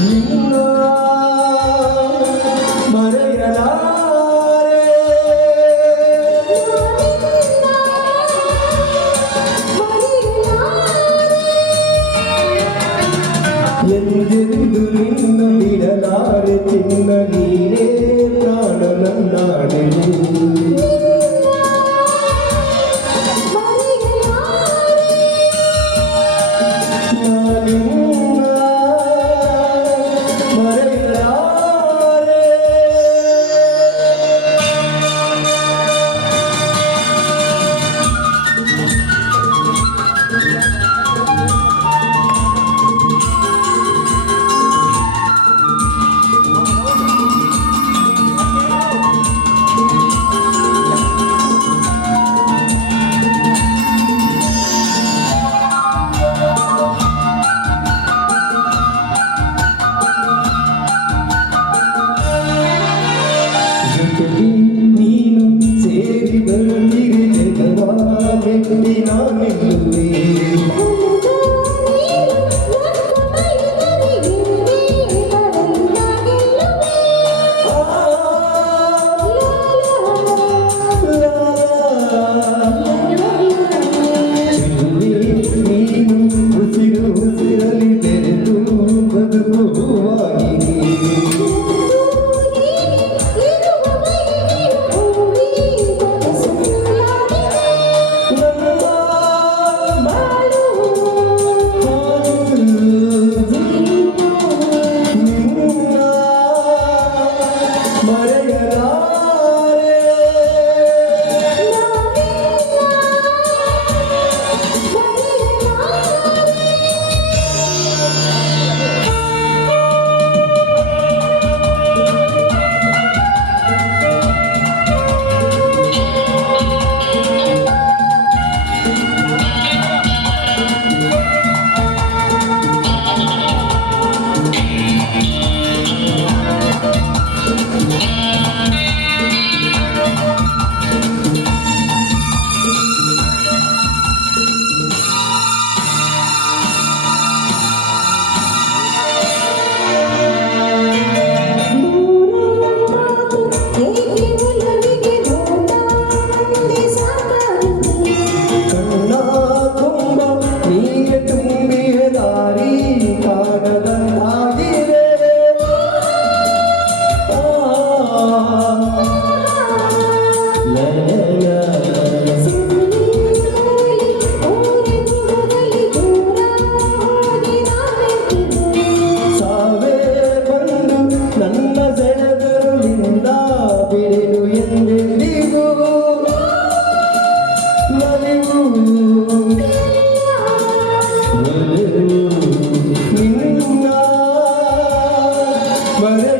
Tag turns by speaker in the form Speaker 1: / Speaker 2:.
Speaker 1: ನಿನ್ನ ಮರೆಯಲಾರೆ ಎಂದೆಂದು ನಿನ್ನ ಬಿಡಲಾರೆ ಚಿನ್ನ ನೀನೇ 원을